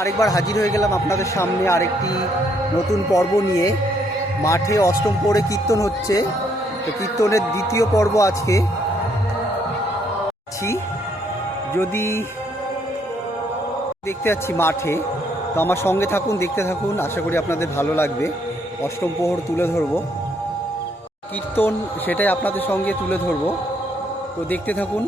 আরেকবার হাজির হয়ে গেলাম আপনাদের সামনে আরেকটি নতুন পর্ব নিয়ে। মাঠে অষ্টম প্রহরে কীর্তন হচ্ছে, তো কীর্তনের দ্বিতীয় পর্ব আজকে। যদি দেখতে যাচ্ছি মাঠে, তো আমার সঙ্গে থাকুন, দেখতে থাকুন, আশা করি আপনাদের ভালো লাগবে। অষ্টম প্রহর তুলে ধরবো, কীর্তন সেটাই আপনাদের সঙ্গে তুলে ধরবো, তো দেখতে থাকুন।